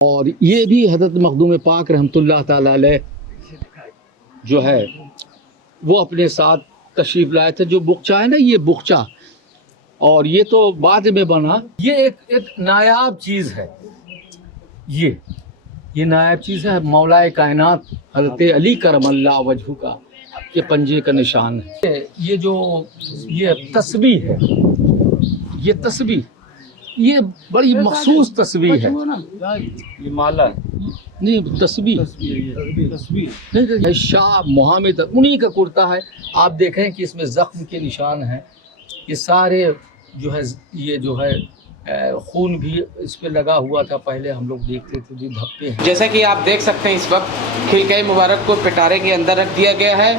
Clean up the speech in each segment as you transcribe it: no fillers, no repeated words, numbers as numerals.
اور یہ بھی حضرت مخدوم پاک رحمتہ تعالی علیہ جو ہے وہ اپنے ساتھ تشریف لائے تھے. جو بخچہ ہے نا، یہ بخچہ، اور یہ تو بعد میں بنا، یہ ایک نایاب چیز ہے. یہ نایاب چیز ہے. مولا کائنات حضرت علی کرم اللہ وجہ کا یہ پنجے کا نشان ہے. یہ تسبیح ہے. یہ تسبیح یہ بڑی مخصوص تسبیح ہے. یہ مالا نہیں، تسبیح نہیں، شاہ محمد انہی کا کرتا ہے. آپ دیکھیں کہ اس میں زخم کے نشان ہیں. یہ سارے جو ہے یہ جو ہے خون بھی اس پہ لگا ہوا تھا. پہلے ہم لوگ دیکھتے تھے جو دھبے ہیں. جیسا کہ آپ دیکھ سکتے ہیں اس وقت خلقہ مبارک کو پٹارے کے اندر رکھ دیا گیا ہے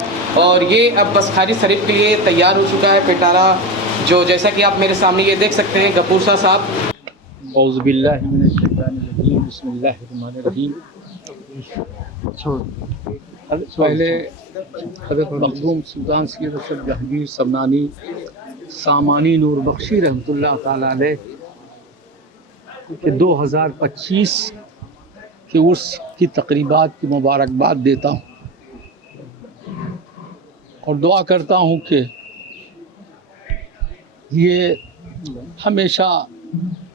اور یہ اب بسخاری شریف کے لیے تیار ہو چکا ہے پٹارا، جو جیسا کہ آپ میرے سامنے یہ دیکھ سکتے ہیں. غفور شاہ صاحب، اعوذ باللہ من الشیطان الرجیم، بسم اللہ الرحمن الرحیم. پہلے حضرت مخدوم سلطان سید اشرف جہانگیر سمنانی سامانی نور بخشی رحمۃ اللہ تعالی علیہ کہ 2025 کے عرس کی تقریبات کی مبارکباد دیتا ہوں اور دعا کرتا ہوں کہ یہ ہمیشہ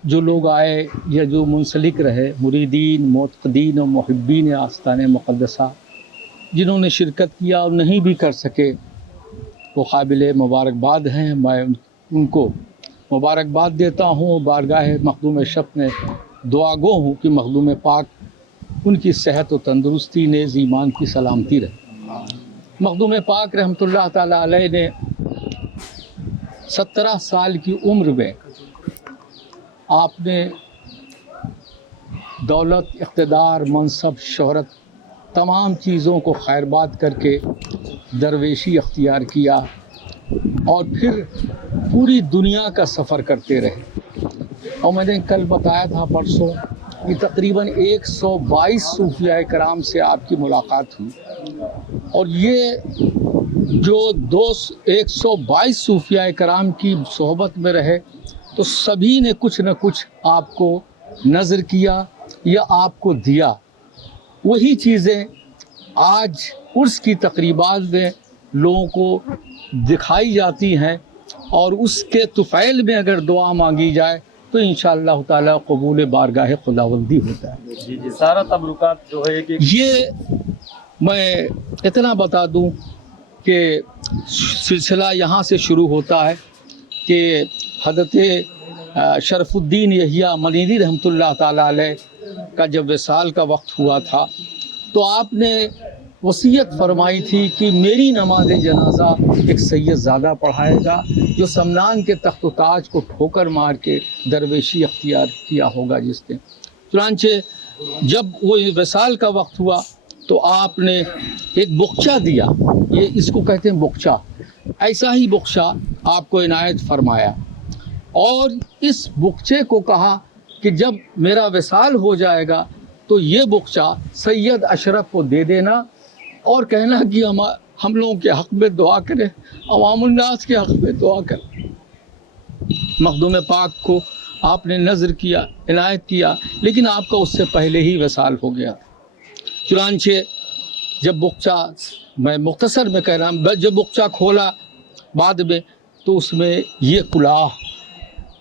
جو لوگ آئے یا جو منسلک رہے، مریدین، معتقدین اور محبین آستان مقدسہ، جنہوں نے شرکت کیا اور نہیں بھی کر سکے، وہ قابل مبارکباد ہیں. میں ان کو مبارکباد دیتا ہوں. بارگاہ مخدوم شف میں دعا گو ہوں کہ مخدوم پاک ان کی صحت و تندرستی نیز ایمان کی سلامتی رہے. مخدوم پاک رحمۃ اللہ تعالی علیہ نے 17 سال کی عمر میں آپ نے دولت، اقتدار، منصب، شہرت، تمام چیزوں کو خیر باد کر کے درویشی اختیار کیا اور پھر پوری دنیا کا سفر کرتے رہے. اور میں نے کل بتایا تھا پرسوں کہ تقریباً 122 صوفیاء کرام سے آپ کی ملاقات ہوئی. اور یہ جو 122 صوفیاء کرام کی صحبت میں رہے تو سبھی نے کچھ نہ کچھ آپ کو نظر کیا یا آپ کو دیا. وہی چیزیں آج عرس کی تقریبات میں لوگوں کو دکھائی جاتی ہیں اور اس کے طفیل میں اگر دعا مانگی جائے تو انشاءاللہ تعالی قبول بارگاہ خداوندی ہوتا ہے. جی سارا تعلقات جو ہے کہ یہ میں اتنا بتا دوں کہ سلسلہ یہاں سے شروع ہوتا ہے کہ حضرت شرف الدین یحییٰ منیری رحمۃ اللہ تعالی علیہ کا جب وصال کا وقت ہوا تھا تو آپ نے وصیت فرمائی تھی کہ میری نماز جنازہ ایک سید زادہ پڑھائے گا جو سمنان کے تخت و تاج کو ٹھوکر مار کے درویشی اختیار کیا ہوگا جس نے. چنانچہ جب وہ وصال کا وقت ہوا تو آپ نے ایک بخچہ دیا. یہ اس کو کہتے ہیں بخچہ. ایسا ہی بخچہ آپ کو عنایت فرمایا اور اس بخچے کو کہا کہ جب میرا وصال ہو جائے گا تو یہ بخچہ سید اشرف کو دے دینا اور کہنا کہ ہم لوگوں کے حق میں دعا کریں، عوام الناس کے حق میں دعا کریں. مخدوم پاک کو آپ نے نظر کیا، عنایت کیا، لیکن آپ کا اس سے پہلے ہی وصال ہو گیا. چنانچہ جب بخچہ، میں مختصر میں کہہ رہا ہوں، جب بخچہ کھولا بعد میں تو اس میں یہ کلاه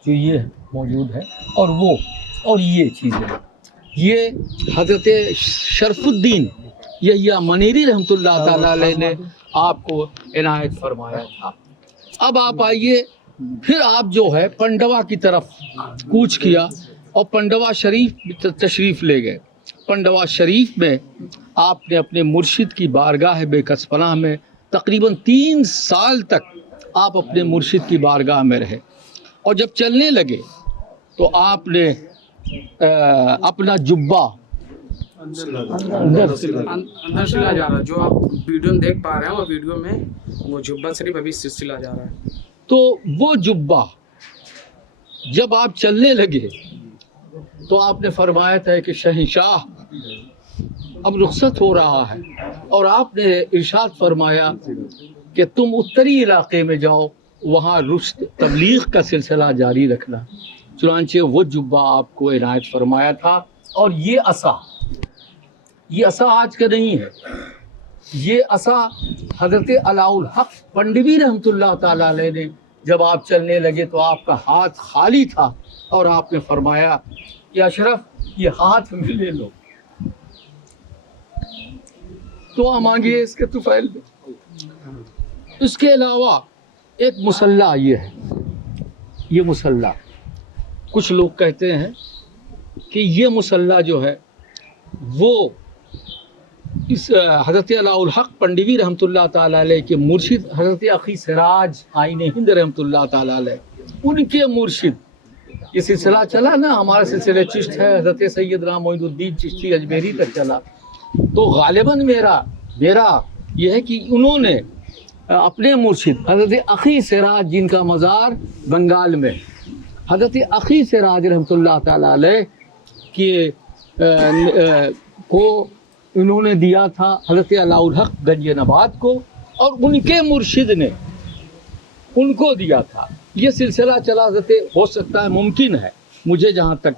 جو یہ موجود ہے اور یہ چیزیں، یہ حضرت شرف الدین یحییٰ منیری رحمۃ اللہ تعالی علیہ نے آپ کو عنایت فرمایا تھا. اب آپ آئیے، پھر آپ جو ہے پنڈوا کی طرف کوچ کیا اور پنڈوا شریف تشریف لے گئے. پنڈوا شریف میں آپ نے اپنے مرشد کی بارگاہ بے کس پناہ میں تقریباً 3 سال تک آپ اپنے مرشد کی بارگاہ میں رہے. اور جب چلنے لگے تو آپ نے اپنا جبہ اندر سلا جا رہا ہے، جو آپ ویڈیو میں دیکھ پا رہے ہیں، اور ویڈیو میں وہ جبہ صرف ابھی سلا جا رہا ہے. تو وہ جبہ جب آپ چلنے لگے تو آپ نے فرمایا تھا کہ شہنشاہ اب رخصت ہو رہا ہے، اور آپ نے ارشاد فرمایا کہ تم اتری علاقے میں جاؤ، وہاں رشد تبلیغ کا سلسلہ جاری رکھنا. چنانچہ وہ جبہ آپ کو عنایت فرمایا تھا اور یہ عصا آج کا نہیں ہے، یہ عصا حضرت علاء الحق پنڈوی رحمۃ اللہ تعالیٰ علیہ نے جب آپ چلنے لگے تو آپ کا ہاتھ خالی تھا اور آپ نے فرمایا کہ اشرف یہ ہاتھ میں لے لو، دعا مانگیے اس کے طفیل میں۔ اس کے علاوہ ایک مسلح یہ مسلح کچھ لوگ کہتے ہیں کہ یہ مسلح جو ہے وہ اس حضرت علاء الحق پنڈوی رحمۃ اللہ تعالیٰ علیہ کے مرشد حضرت اخی سراج آئین ہند رحمۃ اللہ تعالیٰ علیہ ان کے مرشد، یہ سلسلہ چلا نا، ہمارا سلسلہ چشت ہے، حضرت سیدنا معین الدین چشتی اجمیری تک چلا، تو غالباً میرا یہ ہے کہ انہوں نے اپنے مرشد حضرت اخی سراج جن کا مزار بنگال میں، حضرت اخی سراج رحمۃ اللہ تعالیٰ علیہ کے کو انہوں نے دیا تھا حضرت علاء الحق گنج نبات کو، اور ان کے مرشد نے ان کو دیا تھا۔ یہ سلسلہ چلا، ہو سکتا ہے، ممکن ہے، مجھے جہاں تک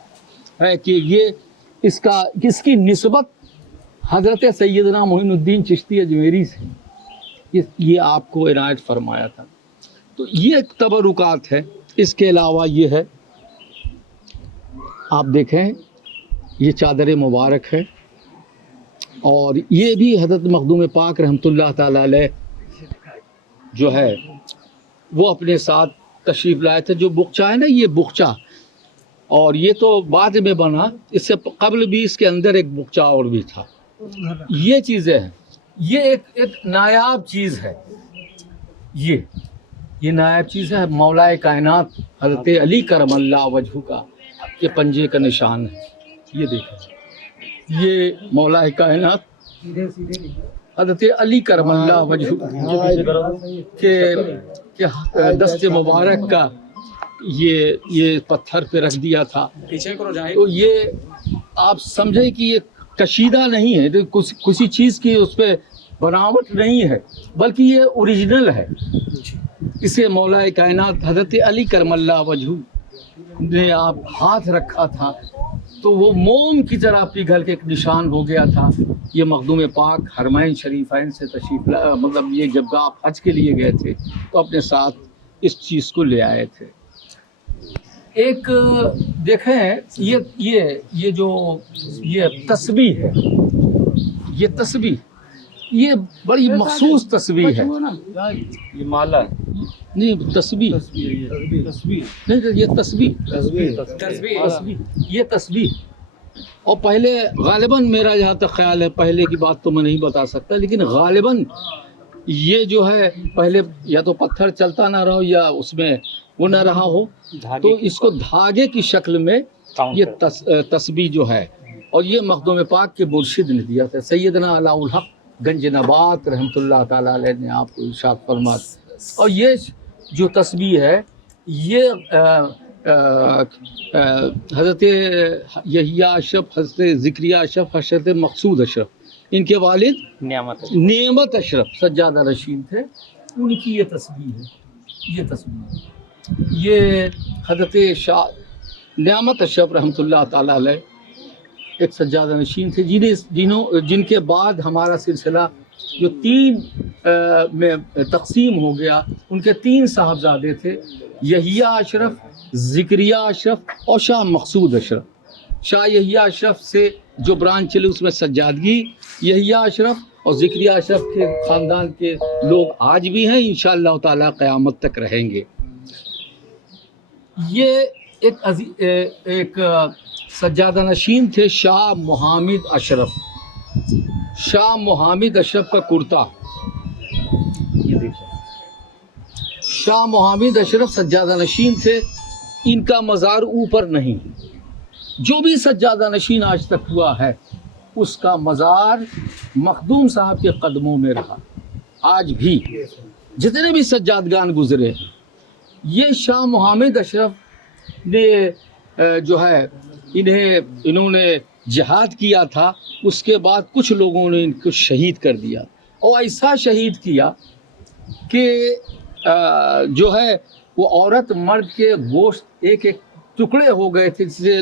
ہے کہ یہ اس کی نسبت حضرت سیدنا معین الدین چشتی اجمیری سے یہ آپ کو عنایت فرمایا تھا۔ تو یہ ایک تبرکات ہے۔ اس کے علاوہ یہ ہے، آپ دیکھیں یہ چادر مبارک ہے، اور یہ بھی حضرت مخدوم پاک رحمۃ اللہ تعالیٰ علیہ جو ہے وہ اپنے ساتھ تشریف لائے تھے۔ جو بخچہ ہے نا، یہ بخچہ، اور یہ تو بعد میں بنا، اس سے قبل بھی اس کے اندر ایک بخچہ اور بھی تھا۔ یہ چیزیں ہیں، یہ ایک نایاب چیز ہے، یہ نایاب چیز ہے، مولا کائنات حضرت علی کرم اللہ وجہہ کا یہ پنجے کا نشان ہے۔ یہ دیکھیں، یہ مولا کائنات حضرت علی کرم اللہ وجہہ کے دست مبارک کا یہ پتھر پہ رکھ دیا تھا۔ تو یہ آپ سمجھیں کہ یہ کشیدہ نہیں ہے، کسی چیز کی اس پہ بناوٹ نہیں ہے، بلکہ یہ اوریجنل ہے۔ اسے مولا کائنات حضرت علی کرم اللہ وجہہ نے آپ ہاتھ رکھا تھا تو وہ موم کی طرح پگھل کے ایک نشان ہو گیا تھا۔ یہ مخدوم پاک حرمین شریفین سے تشریف مطلب یہ جب آپ حج کے لیے گئے تھے تو اپنے ساتھ اس چیز کو لے آئے تھے۔ ایک دیکھیں یہ جو یہ تسبیح ہے، یہ تسبیح یہ بڑی مخصوص تسبیح ہے۔ یہ مالا ہے، نہیں تسبیح نہیں، یہ تسبیح یہ تسبیح۔ اور پہلے غالباً میرا جہاں تک خیال ہے، پہلے کی بات تو میں نہیں بتا سکتا، لیکن غالباً یہ جو ہے پہلے یا تو پتھر چلتا نہ رہو یا اس میں وہ نہ رہا ہو، تو اس کو دھاگے کی شکل میں یہ تسبیح جو ہے، اور یہ مخدوم پاک کے مرشد نے دیا تھا، سیدنا علاء الحق گنج نبات رحمۃ اللہ تعالیٰ علیہ نے آپ کو ارشاد فرمایا۔ اور یہ جو تسبیح ہے یہ حضرت یحییٰ اشرف، حضرت ذکریہ اشرف، حضرت مقصود اشرف، ان کے والد نعمت اشرف سجادہ نشین تھے، ان کی یہ تسبیح ہے۔ یہ حضرت نعمت اشرف رحمۃ اللہ تعالیٰ علیہ ایک سجادہ نشین تھے، جن کے بعد ہمارا سلسلہ جو 3 میں تقسیم ہو گیا، ان کے 3 صاحبزادے تھے، یحییٰ اشرف، ذکریہ اشرف اور شاہ مقصود اشرف۔ شاہ یحییٰ اشرف سے جو برانچ چلے اس میں سجادگی یحییٰ اشرف اور ذکریہ اشرف کے خاندان کے لوگ آج بھی ہیں، انشاءاللہ تعالی قیامت تک رہیں گے۔ یہ ایک سجادہ نشین تھے شاہ محمد اشرف۔ شاہ محمد اشرف کا کرتا، یہ دیکھیں، شاہ محمد اشرف سجادہ نشین تھے، ان کا مزار اوپر نہیں، جو بھی سجادہ نشین آج تک ہوا ہے اس کا مزار مخدوم صاحب کے قدموں میں رہا۔ آج بھی جتنے بھی سجادگان گزرے ہیں، یہ شاہ محمد اشرف نے جو ہے انہوں نے جہاد کیا تھا، اس کے بعد کچھ لوگوں نے ان کو شہید کر دیا، اور ایسا شہید کیا کہ جو ہے وہ عورت مرد کے گوشت ایک ٹکڑے ہو گئے تھے، جسے